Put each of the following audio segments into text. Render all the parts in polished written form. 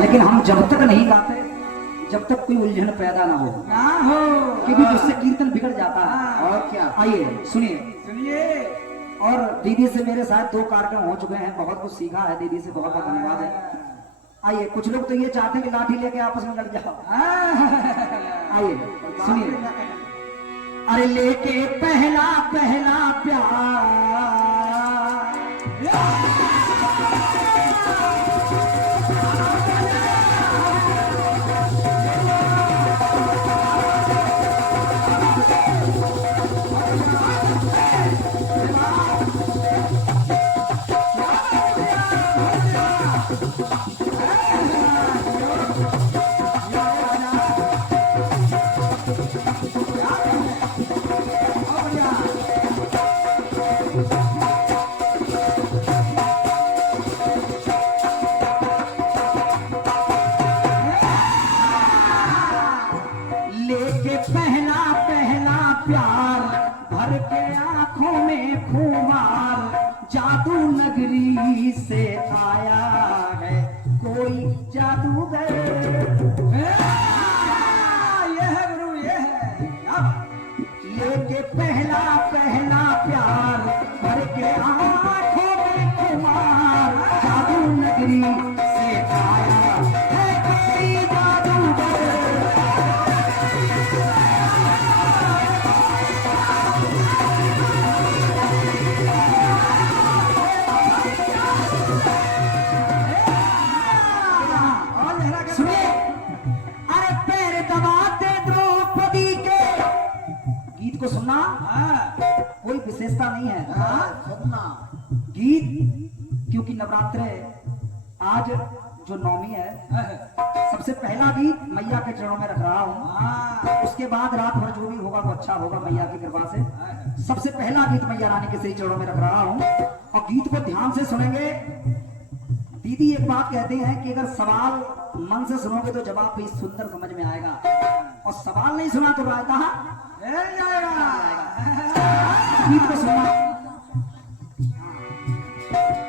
लेकिन हम जब तक नहीं गाते जब तक कोई उलझन पैदा ना हो क्योंकि उससे कीर्तन बिगड़ जाता है। और क्या, आइए सुनिए। और दीदी से मेरे साथ 2 कार्यक्रम हो चुके हैं, बहुत कुछ सीखा है दीदी से, बहुत बहुत धन्यवाद है। आइए, कुछ लोग तो ये चाहते हैं कि लाठी लेके आपस में लड़ जाओ। आइए सुनिए। अरे लेके पहला पहला प्यार जादू नगरी से आया है कोई जादूगर। ये है गुरु, ये है। अब लेके पहला पहला प्यार भर के आंखों में खुमार, जादू नगरी से आया है कोई जादूगर। को सुनना कोई विशेषता नहीं है। सुनना गीत, क्योंकि नवरात्र आज जो नवमी है, सबसे पहला गीत मैया के चरणों में रख रहा हूँ। उसके बाद रात भर जो भी होगा वो अच्छा होगा मैया की कृपा से। सबसे पहला गीत मैया रानी के सही चरणों में रख रहा हूँ और गीत को ध्यान से सुनेंगे। दीदी एक बात कहते हैं कि अगर सवाल मन से सुनोगे तो जवाब भी सुंदर समझ में आएगा, और सवाल नहीं सुना तो रायता जाएगा। गीत को सुनना।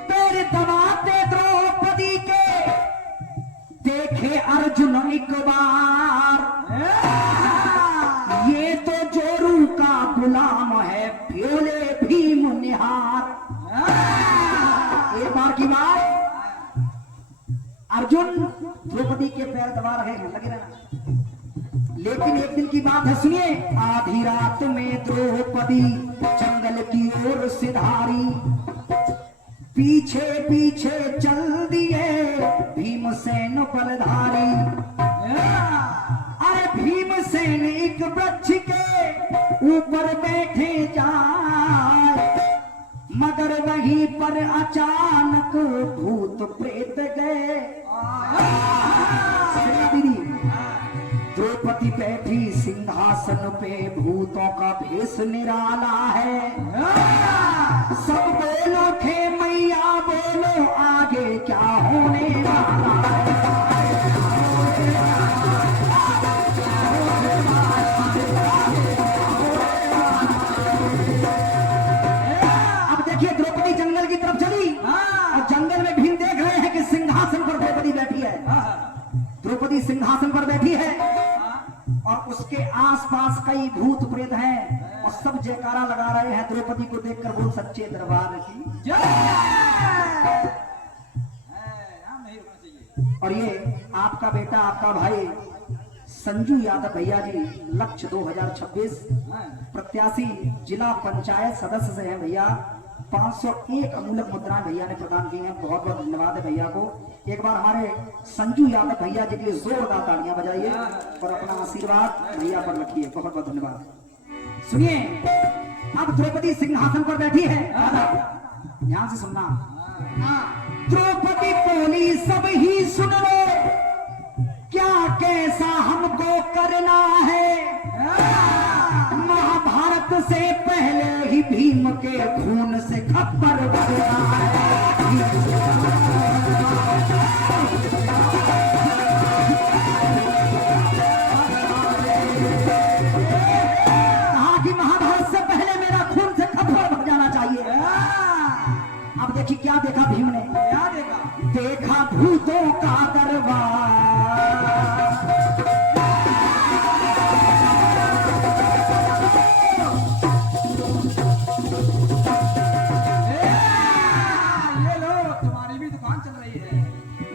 तेरे दबाते द्रौपदी के देखे अर्जुन एक बार, ये तो जोरू का गुलाम है भोले भीम निहार। एक बार की बात, अर्जुन द्रौपदी के पैर दबा रहे हैं, लगे रहना। लेकिन एक दिन की बात है, सुनिए। आधी रात में द्रौपदी जंगल की ओर सिधारी, पीछे पीछे चल दिए भीमसेन बलधारी। अरे भीमसेन एक वृक्ष के ऊपर बैठे जाए, मगर वहीं पर अचानक भूत प्रेत गए। द्रौपदी बैठी सिंहासन पे, भूतों का भेष निराला है। सब बोलो थे मैया बोलो आगे क्या होने वाला है। अब देखिए, द्रौपदी जंगल की तरफ चली और जंगल में भीम देख रहे हैं कि सिंहासन पर द्रौपदी बैठी है। द्रौपदी सिंहासन पर बैठी है और उसके आसपास कई भूत प्रेत हैं और सब जयकारा लगा रहे हैं द्रौपदी को देखकर, बोल सच्चे दरबार की जय। और ये आपका बेटा, आपका भाई संजू यादव भैया जी, लक्ष्य 2026 प्रत्याशी, जिला पंचायत सदस्य से हैं भैया। 501 अमूलक मुद्राएं भैया ने प्रदान की हैं। बहुत बहुत धन्यवाद है भैया को। एक बार हमारे संजू यादव भैया जी के लिए जोरदार तालियां बजाइए और अपना आशीर्वाद भैया पर रखिए। बहुत बहुत धन्यवाद। सुनिए, अब द्रौपदी सिंहासन पर बैठी है, ध्यान से सुनना। द्रौपदी बोली सब ही सुन लो, क्या कैसा हमको करना है। महाभारत से पहले ही भीम के खून से खप्पर भरना है। महाभारत से पहले मेरा खून से खप्पर भर जाना चाहिए। अब देखिए क्या देखा भीम ने, क्या देखा? देखा भूत भूतों का दरबार। ये लो, तुम्हारी भी दुकान चल रही है।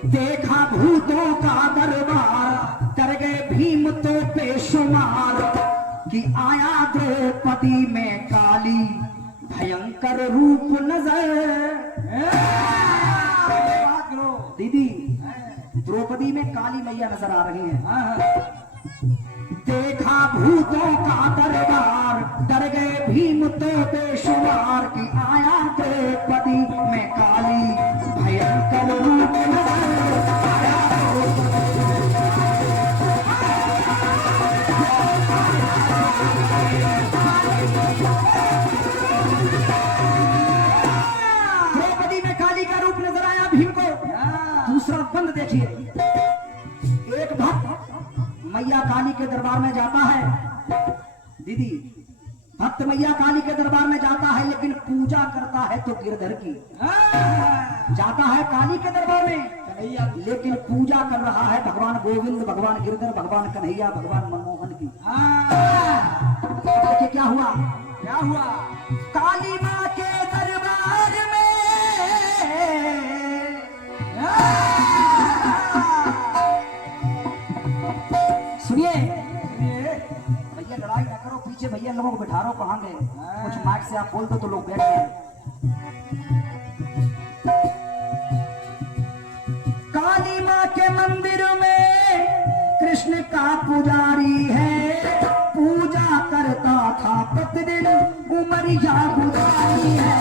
देखा भूतों का दरबार, कर गए भीम तो बेशुमार, कि आया द्रौपदी में काली भयंकर रूप नजर। बात करो दीदी, द्रौपदी में काली मैया नजर आ रही है। देखा भूतों का दरबार, डर गए भीम तो बेशुमार, कि आया द्रौपदी में काली भयंकर रूप नजर। द्रौपदी में काली का रूप नजर आया भीम को। दूसरा बंद देखिए, एक भक्त मैया काली के दरबार में जाता है। दीदी, भक्त मैया काली के दरबार में जाता है, लेकिन पूजा करता है तो गिरधर की। जाता है काली के दरबार में, लेकिन पूजा कर रहा है भगवान गोविंद, भगवान गिरधर, भगवान कन्हैया, भगवान मनमोहन की। देखिए क्या हुआ, क्या हुआ? काली माँ के दरबार में सुनिए भैया, लड़ाई ना करो, पीछे भैया लोगों को बिठा रहो, कहाँ गए? कुछ माइक से आप बोल दो तो लोग बैठ गए। काली माँ के मंदिर में कृष्ण का पुजारी है, पूजा करता था प्रतिदिन, उमरिया गुजारी है।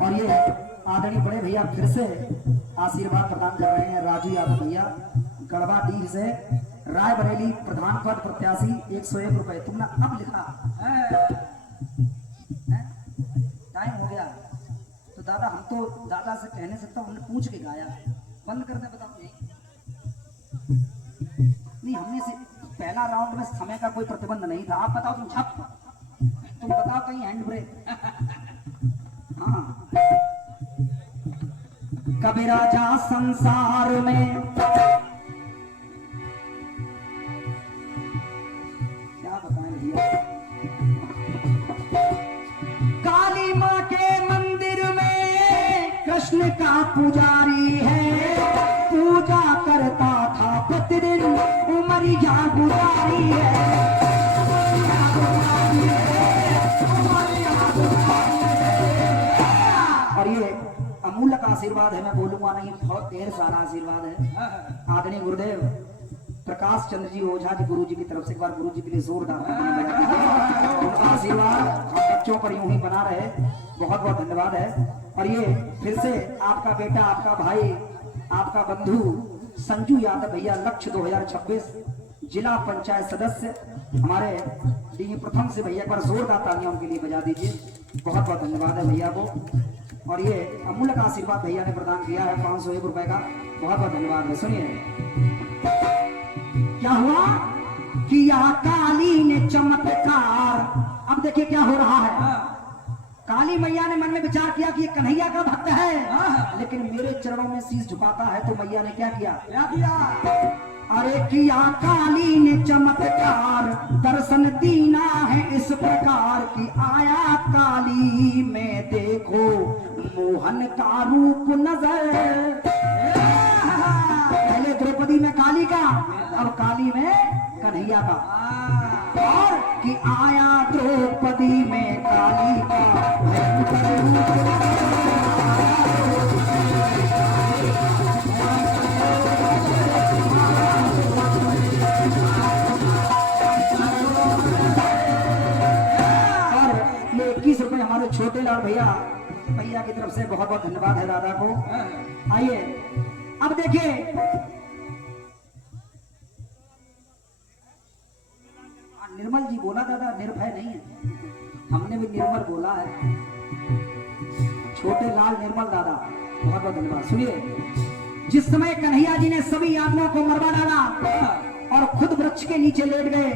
और ये आदरणीय बड़े भैया फिर से आशीर्वाद प्रदान कर रहे हैं। राजू यादव भैया गढ़वा डीह से, रायबरेली प्रधान पद प्रत्याशी, 101 रुपए। तुमने अब लिखा टाइम हो गया तो दादा, हम तो दादा से कहने सकता हूँ, हमने पूछ के गाया। बंद कर दे, बताओ। नहीं, हमने से पहला राउंड में समय का कोई प्रतिबंध नहीं था। आप बताओ, तुम छप, तुम बताओ कहीं हैंड ब्रेक। हाँ, कभी राजा संसार में क्या बताएं भैया, काली माँ के मंदिर में कृष्ण का पुजारी है, पूजा करता था प्रतिदिन, उमरिया गुजारी है। और ये अमूलक आशीर्वाद है, मैं बोलूंगा नहीं, बहुत ढेर सारा आशीर्वाद है। आदरणीय गुरुदेव प्रकाश चंद्र जी ओझा जी, गुरु जी की तरफ से एक बार गुरु जी के लिए जोरदार आशीर्वाद हम बच्चों पर यूं ही बना रहे। बहुत बहुत धन्यवाद है। और ये फिर से आपका बेटा, आपका भाई, आपका बंधु संजू यादव भैया, लक्ष्य 2026 जिला पंचायत सदस्य हमारे डी प्रथम से भैया, एक बार जोरदार तालियां उनके लिए बजा दीजिए। बहुत बहुत धन्यवाद है भैया को। और ये अमूल्य का आशीर्वाद भैया ने प्रदान किया है 501 रुपए का, बहुत बहुत धन्यवाद है। सुनिए क्या हुआ, किया काली ने चमत्कार। अब देखिए क्या हो रहा है। काली मैया ने मन में विचार किया कि ये कन्हैया का भक्त है, लेकिन मेरे चरणों में शीश झुकाता है, तो मैया ने क्या किया? अरे किया काली ने चमत्कार, दर्शन दीना है इस प्रकार, कि आया काली में देखो मोहन का रूप नजर। पहले द्रौपदी में काली का, अब काली में कन्हैया का। और कि आया द्रौपदी में काली का भयंकर रूप। और ये 21 रुपए हमारे छोटे लाल भैया की तरफ से बहुत बहुत धन्यवाद है दादा को। आइए अब देखिए, निर्मल जी बोला दादा निर्भय नहीं है, हमने भी निर्मल बोला है। छोटे लाल निर्मल दादा बहुत बहुत धन्यवाद। सुनिए, जिस समय कन्हैया जी ने सभी यादवों को मरवा डाला और खुद वृक्ष के नीचे लेट गए,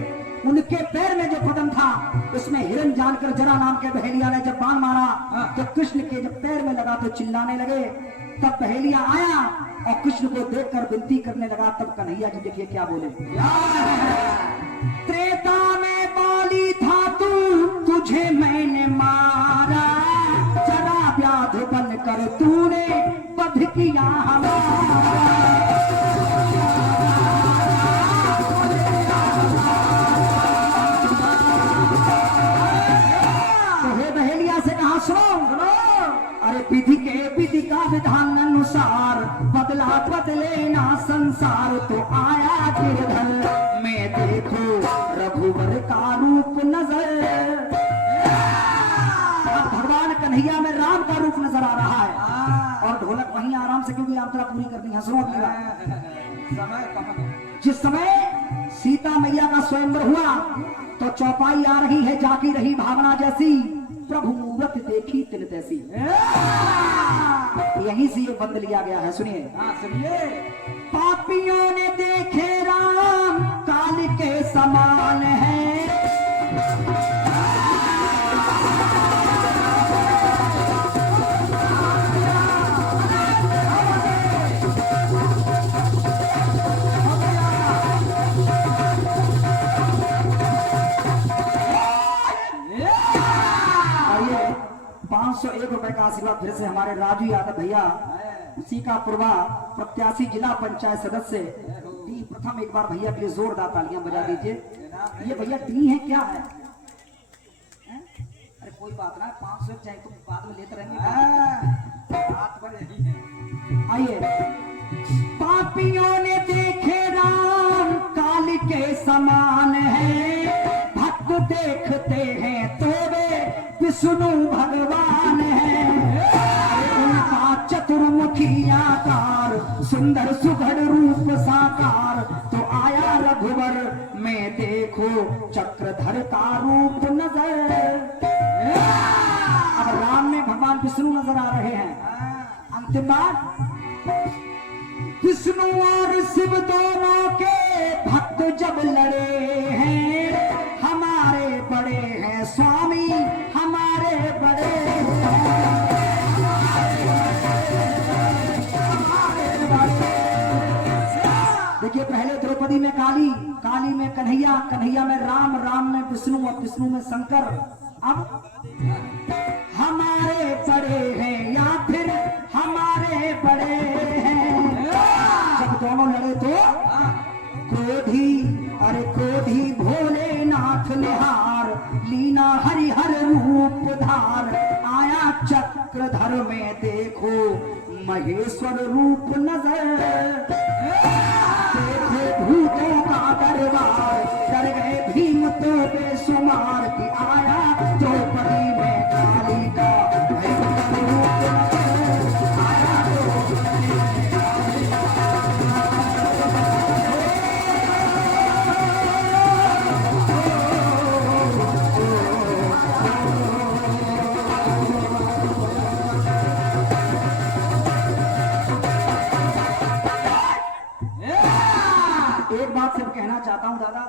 उनके पैर में जो कदम था उसमें हिरण जानकर जरा नाम के बहेलिया ने जब बाण मारा तो कृष्ण के जब पैर में लगा तो चिल्लाने लगे। तब बहेलिया आया और कृष्ण को देखकर विनती करने लगा। तब कन्हैया जी देखिए क्या बोले। त्रेता में बाली था तू, तुझे मैंने मारा, जरा व्याध बन कर तूने वध किया हमारा। अरे विधि का विधान अनुसार बदला बदले ना संसार, तो आया गिरधर मैं देखो रघुवर का रूप नजर। अब भगवान कन्हैया में राम का रूप नजर आ रहा है और ढोलक वहीं आराम से, क्योंकि यात्रा पूरी करनी है। सुनो जिस समय सीता मैया का स्वयंवर हुआ तो चौपाई आ रही है, जागी रही भावना जैसी, प्रभु मूरत देखी तिल तैसी। यहीं से ये बंद लिया गया है। सुनिए। सुनिए। पापियों ने देखे राम काल के समान है, ₹501 का आशीर्वाद फिर से हमारे राजू यादव भैया, उसी का पूर्वा प्रत्याशी जिला पंचायत सदस्य डी प्रथम, एक बार भैया के लिए जोरदार तालियां बजा दीजिए। ये भैया डी है क्या है? अरे कोई बात ना, 500 चाहे तुम बाद में लेते रहेंगे। आइए। पापियों ने देखे राम काल के समान है, भक्त देखते हैं तो वे विष्णु भगवान है। उनका चतुर्मुखी आकार, सुंदर सुघड़ रूप साकार, तो आया रघुवर में देखो चक्रधर का रूप नजर। अब राम में भगवान विष्णु नजर आ रहे हैं। अंतिम बात, विष्णु और शिव दोनों के भक्त जब लड़े हैं, हमारे बड़े हैं स्वामी, हमारे बड़े देखिए। पहले द्रौपदी में काली, काली में कन्हैया, कन्हैया में राम, राम में विष्णु और विष्णु में शंकर। अब हमारे बड़े हैं या फिर हमारे बड़े हैं। जब दोनों लड़े तो क्रोधी, अरे क्रोधी भोलेनाथ निहार, लीना हरिहर रूप धार, आया चक्रधर में देखो महेश्वर रूप नजर। देखो भूतों का दरबार, डर गए भीम तो बेशुमार, की आया द्रौपदी में काली का भयंकर रूप नजर। आया एक बात सिर्फ कहना चाहता हूं दादा,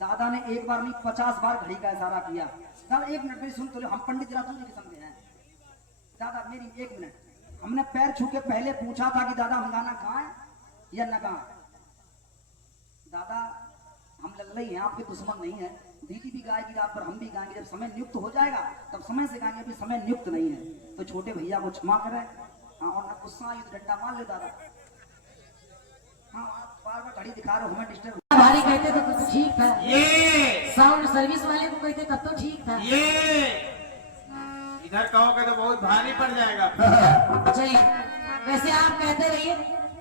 दादा ने एक बार नहीं 50 बार घड़ी का इशारा किया। दादा 1 मिनट में सुन तो, हम पंडित रातू जी के समझे हैं। दादा मेरी 1 मिनट, हमने पैर छू के पहले पूछा था कि दादा हम गाना गाएं या न गाएं। दादा हम लल्लई हैं, आपके दुश्मन नहीं है। दीदी भी गाएगी रात पर, हम भी गाएंगे। जब समय नियुक्त हो जाएगा तब समय से गाएंगे, अभी समय नियुक्त नहीं है। तो छोटे भैया को क्षमा करें। हाँ, और न गुस्सा आई तो डंडा मार ले दादा। हाँ, बार बार घड़ी दिखा रहे हो, हमें डिस्टर्ब। भारी कहते तो कुछ ठीक था, ये साउंड सर्विस वाले को कहते तब तो ठीक था। ये इधर कहोगे तो बहुत भारी पड़ जाएगा। चलिए, वैसे आप कहते रहिए,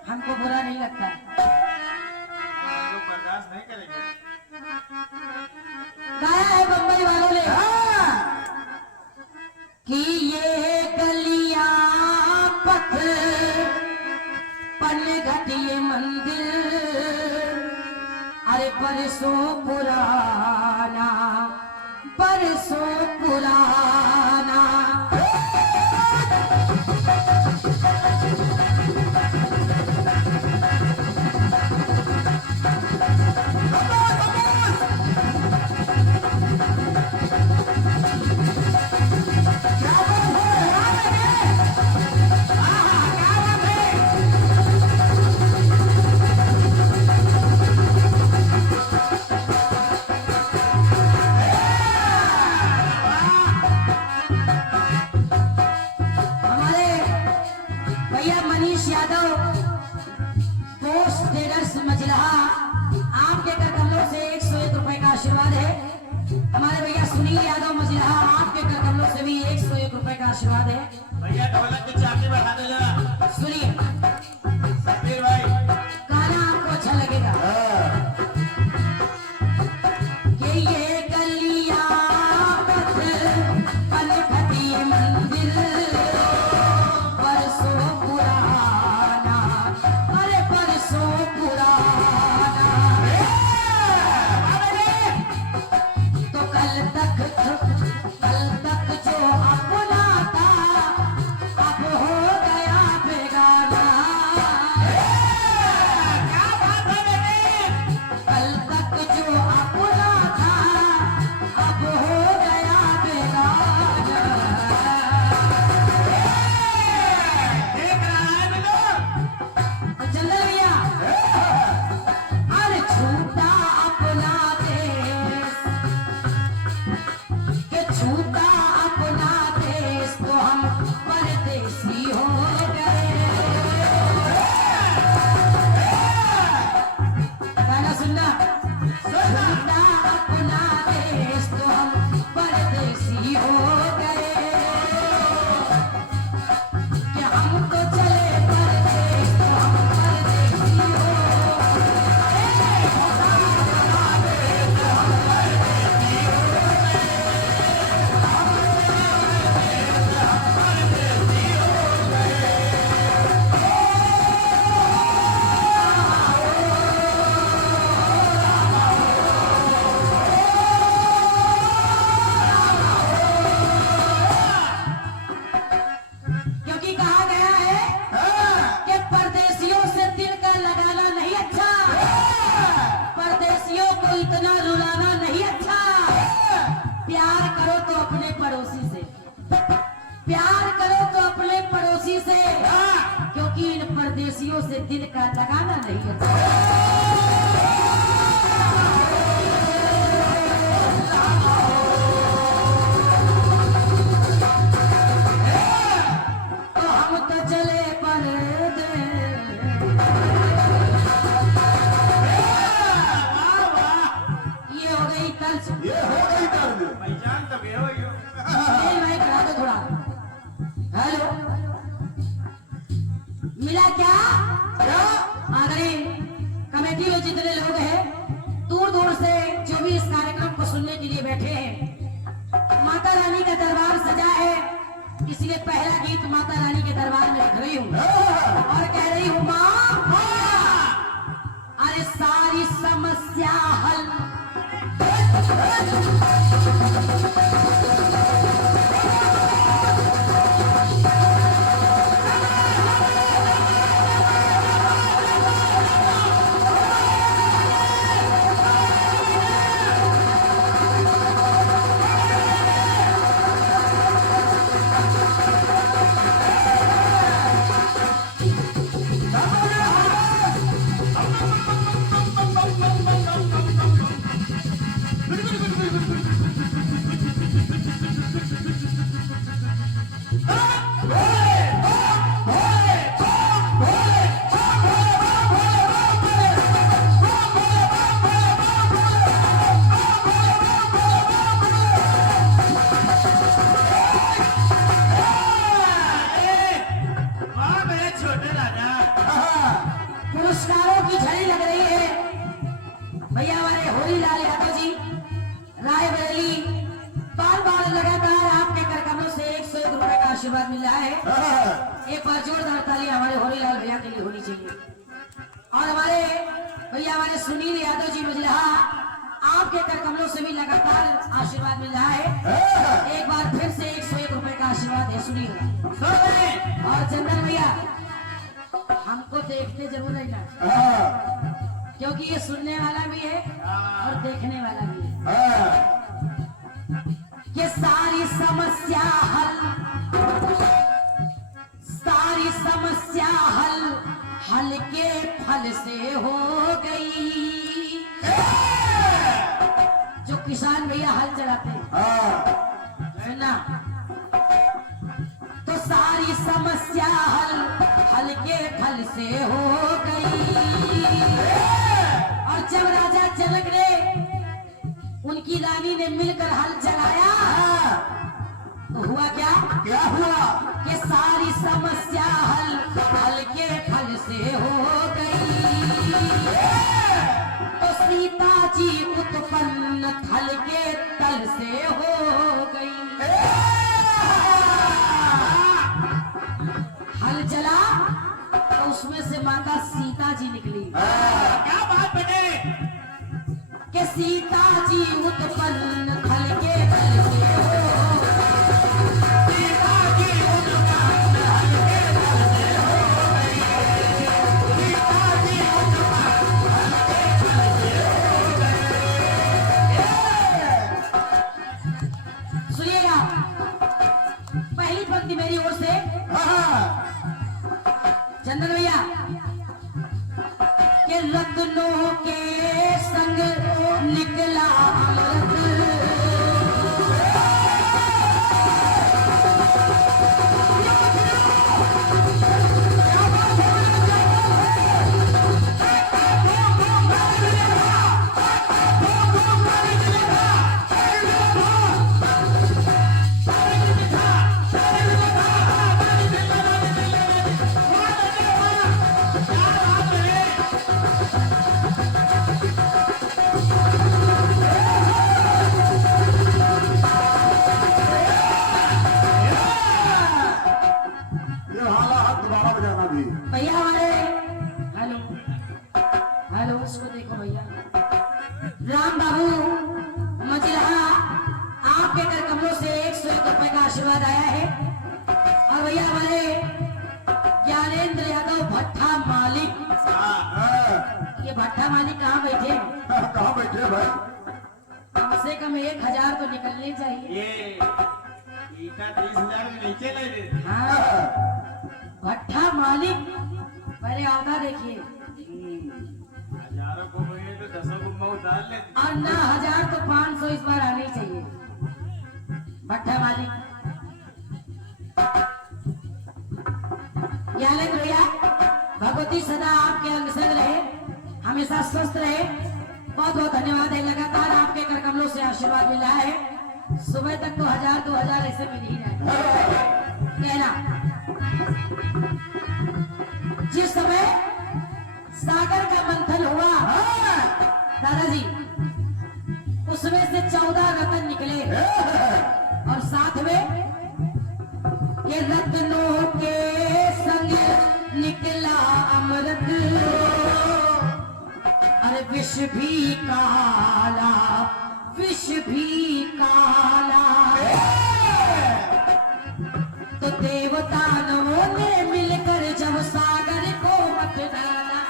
हमको बुरा नहीं लगता। हम लोग बर्दाश्त नहीं करेंगे। गाया है बम्बई वालों ने कि ये गलियां पथ पन घटिए मंदिर, अरे बरसों पुराना, बरसों पुराना। मजलहा आपके कर कमलों से 101 रुपए का आशीर्वाद है। हमारे भैया सुनील यादव मजलहा आपके कर कमलों से भी 101 रुपए का आशीर्वाद है। भैया ढोलक की चाबी बढ़ा दो जरा। सुनिए, समीर भाई गाना आपको अच्छा लगेगा कि ये गलियां पथ पनखती मंदिर परसों पुराना, अरे परसों पुराना, तो कल तक जो अपना था अब हो गया बेगाना। क्या बात है बेटे? कल तक जो अपना था अब हो गया बेगाना। देख रहा है बिल्कुल। तो चल भैया, अरे छूटा अपना देश, के छूटा अपना देश तो हम परदेसी हो गए। गाना सुनना, छूटा अपना देश तो हम परदेसी हो गए, कि हम तो चले परदेश तो हम परदेसी हो क्योंकि कहा गया है कि परदेशियों से दिल का लगाना नहीं अच्छा, परदेशियों को इतना रुलाना नहीं अच्छा। प्यार करो तो अपने पड़ोसी से, प्यार करो तो अपने पड़ोसी से, क्योंकि इन परदेशियों से दिल का लगाना नहीं अच्छा। तो हम तो चले परदेश। ये हो गई तर्ज। पहचान तो गए हो यो। नहीं भाई, करा दो थोड़ा। हेलो, मिला क्या? आदरणीय कमेटी में जितने लोग हैं दूर दूर से जो भी इस कार्यक्रम को सुनने के लिए बैठे हैं, माता रानी का दरबार सजा है, इसलिए पहला गीत माता रानी के दरबार में रख रही हूँ और कह रही हूँ माँ, अरे सारी समस्या हल। वाह मेरे छोटे राजा। पुरस्कारों की झड़ी लग रही है। भैया हमारे होरीलाल यादव जी रायबरेली बार बार लगातार आपके कर कमलों से 101 रुपए का आशीर्वाद मिल रहा है। एक बार जोरदार ताली हमारे होरीलाल भैया के लिए होनी चाहिए। और हमारे भैया हमारे सुनील यादव जी मजलहा आपके कर कमलों से भी लगातार आशीर्वाद मिल रहा है। एक बार फिर से 101 रुपए का आशीर्वाद है सुनील। और चंदन भैया, हमको देखते जरूर है ना, क्योंकि ये सुनने वाला भी है और देखने वाला भी है। ये सारी समस्या हल, सारी समस्या हल हल्के फल से हो गई। जो किसान भैया हल चलाते हैं, सुनना, तो सारी समस्या हल हल्के फल से हो गई। जब राजा जनक ने उनकी रानी ने मिलकर हल चलाया तो हुआ क्या? क्या हुआ? कि सारी समस्या हल के फल से हो गई। तो सीता जी उत्पन्न थल के तल से हो गई। हल चला तो उसमें से माता सीता जी निकली। क्या बात बने? कि सीता जी उत्पन्न थल के तल से हो गई। सुनिएगा पहली पंक्ति मेरी ओर से। चंदन भैया के रत्नों के संग निकला अमृत। भैया हमारे हेलो हेलो इसको देखो भैया राम बाबू मजरा आपके कर कमरों से 101 रुपए का आशीर्वाद आया है। और भैया हमारे ज्ञानेंद्र यादव भट्टा मालिक, ये भट्टा मालिक कहाँ बैठे? कहाँ बैठे भाई? कम से कम 1000 तो निकलने चाहिए। ये ईटा 30,000 में नीचे नहीं दे। हाँ भट्टा मालिक पहले औदा देखिए। हजारों को मिले तो 10 को मऊ डाल ले। और ना 1000 तो 500 इस बार आनी चाहिए। भट्टा मालिक ज्ञानेंद्र भैया भगवती सदा आपके अंग संग रहे, हमेशा स्वस्थ रहे। बहुत बहुत धन्यवाद है। लगातार आपके कर कमलों से आशीर्वाद मिला है। सुबह तक तो 1000 2000 ऐसे मिल ही रहे। कहना जिस समय सागर का मंथन हुआ दादाजी उसमें से 14 रत्न निकले और साथ में ये रत्नों के संग निकला अमृत। अरे विष भी काला, विष भी काला। तो देवतानवों ने मिलकर जब सागर को मत डाला,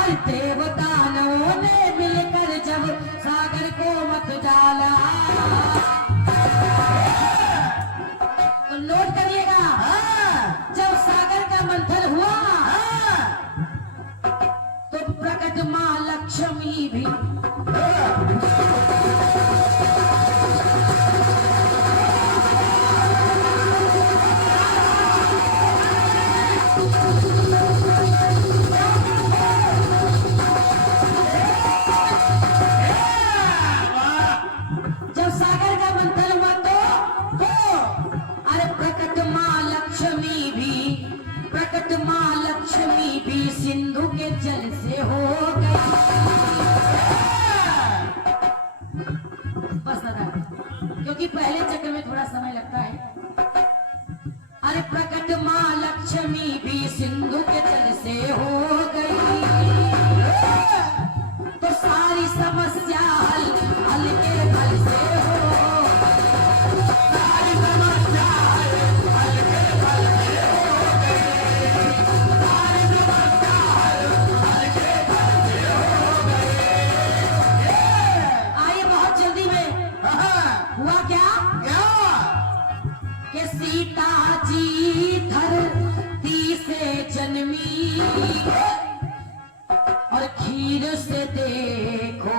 और देवतानवों ने मिलकर जब सागर को मत डाला। तो नोट करिएगा जब सागर का मंथन हुआ तो प्रकट मां लक्ष्मी भी सिंधु के जल से हो गई। बस दादा क्योंकि पहले चक्र में थोड़ा समय लगता है। अरे प्रकट मां लक्ष्मी भी सिंधु के जल से हो गई। तो सारी समस्या हल के फल से हो। सारी समस्या हल के फल से हो गई। सारी समस्या हल के फल से हो गई। आइए बहुत जल्दी में हुआ क्या कि सीता जी धरती से जन्मी और खीर से देखो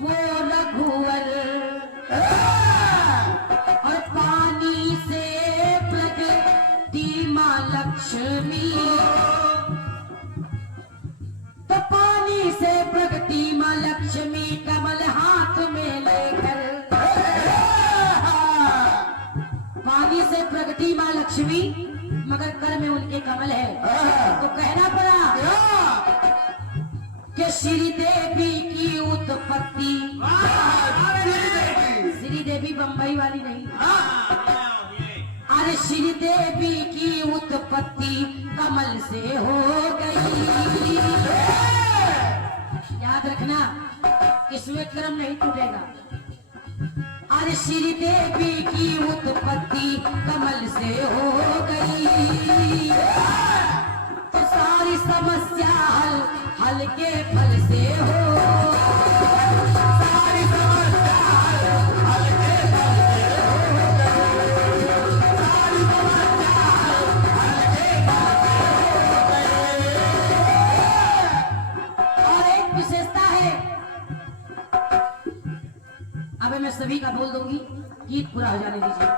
वो रघुवर और पानी से प्रगति मां लक्ष्मी। छठी माँ लक्ष्मी मगर कर में उनके कमल है। तो कहना पड़ा कि श्री देवी की उत्पत्ति, श्री देवी बंबई वाली नहीं, अरे श्री देवी की उत्पत्ति कमल से हो गई। याद रखना, इसमें क्रम नहीं टूटेगा। अरे श्री देवी की उत्पत्ति कमल से हो गई, तो सारी समस्या हल के फल से हो। सारी समस्या हल के फल से हो गई, सारी समस्या हल के फल से हो गई। और एक विशेषता है, अबे मैं सभी का बोल दूंगी, गीत पूरा हो जाने दीजिए।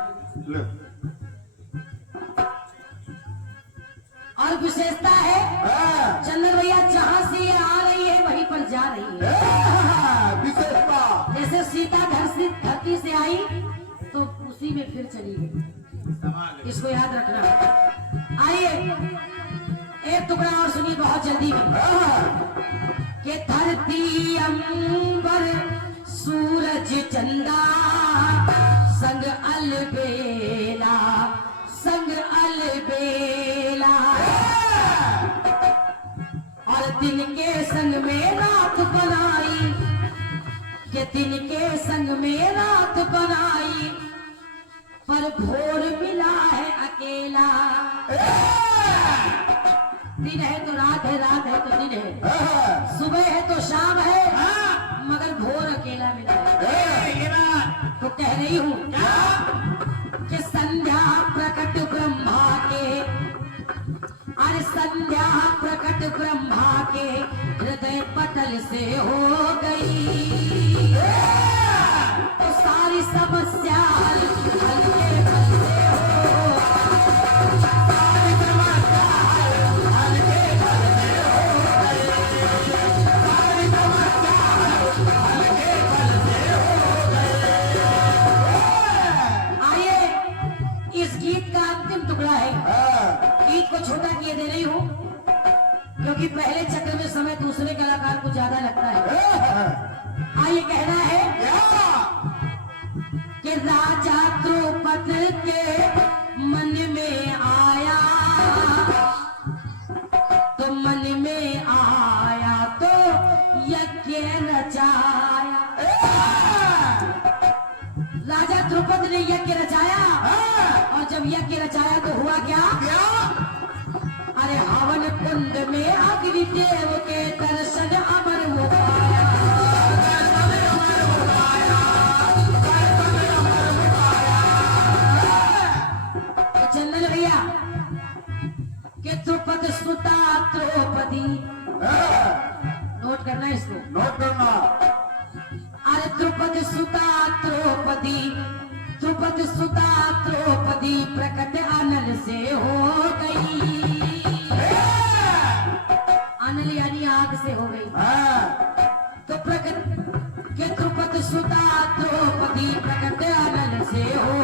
और विशेषता है, चंदन भैया जहां से ये आ रही है वहीं पर जा रही है। विशेषता जैसे सीता धरती से आई तो उसी में फिर चली गई, इसको याद रखना। आइए एक टुकड़ा और सुनिए बहुत जल्दी में, कि धरती अंबर सूरज चंदा संग अलबेला, संग अलबेला, और दिन के संग में रात बनाई, कि दिन के संग में रात बनाई, पर भोर मिला है अकेला। दिन है तो रात है, रात है तो दिन है, सुबह है तो शाम है, मगर भोर अकेला मिला है। तो कह रही हूँ कि संध्या प्रकट ब्रह्मा के, अरे संध्या प्रकट ब्रह्मा के हृदय पटल से हो गई, तो सारी समस्या हल के फल से हो। सारी समस्या हल के फल से हो गई, सारी समस्या हल के फल से हो गई। आइए इस गीत का अंतिम टुकड़ा है, गीत को छोटा किए दे रही हूँ क्योंकि पहले चक्र में समय दूसरे कलाकार को ज्यादा लगता है। आइए कहना है कि राजा द्रौपदी के मन में आया, तो मन में आया तो यज्ञ रचाया। राजा द्रौपदी ने यज्ञ रचाया, और जब यज्ञ रचाया तो हुआ क्या? अरे हवन कुंड में अग्निदेव के दर्शन अमर हो पाया। तो चंदन भैया के द्रौपदी सुता द्रौपदी, नोट करना है इसको, नोट करना। अरे द्रौपदी सुता द्रौपदी, द्रौपदी सुता द्रौपदी प्रकट अनल से हो गई। अनल यानी आग से हो गई। तो प्रकट के द्रौपदी सुता द्रौपदी प्रकट अनल से हो